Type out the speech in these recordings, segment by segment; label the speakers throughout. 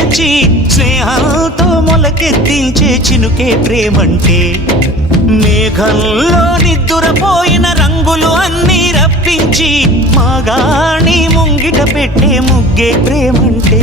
Speaker 1: తన చెయ్యి స్నేహంతో మొలకెత్తించే చినుకే ప్రేమంటే మేఘంలో నిద్దురపోయిన రంగులు అన్నీ రప్పించి మాగాణి ముంగిట పెట్టే ముగ్గే ప్రేమంటే.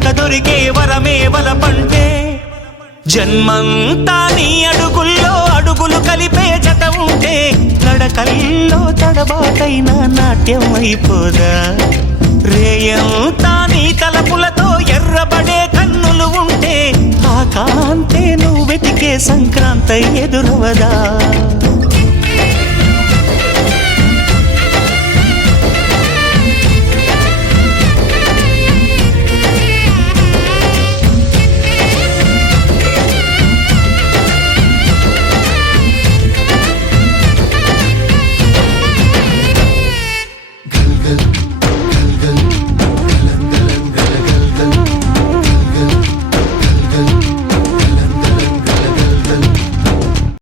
Speaker 1: అడగక దొరికే వరమే వలపంటే. జన్మంతా నీ అడుగుల్లో అడుగులు కలిపే జత ఉంటే నడకల్లో తడబాటైన నాట్యం అయిపోదా? రేయంతా నీ తలపులతో ఎర్రబడే కన్నులు ఉంటే ఆ కాంతే నువ్వు వెతికే సంక్రాంతి ఎదురవదా?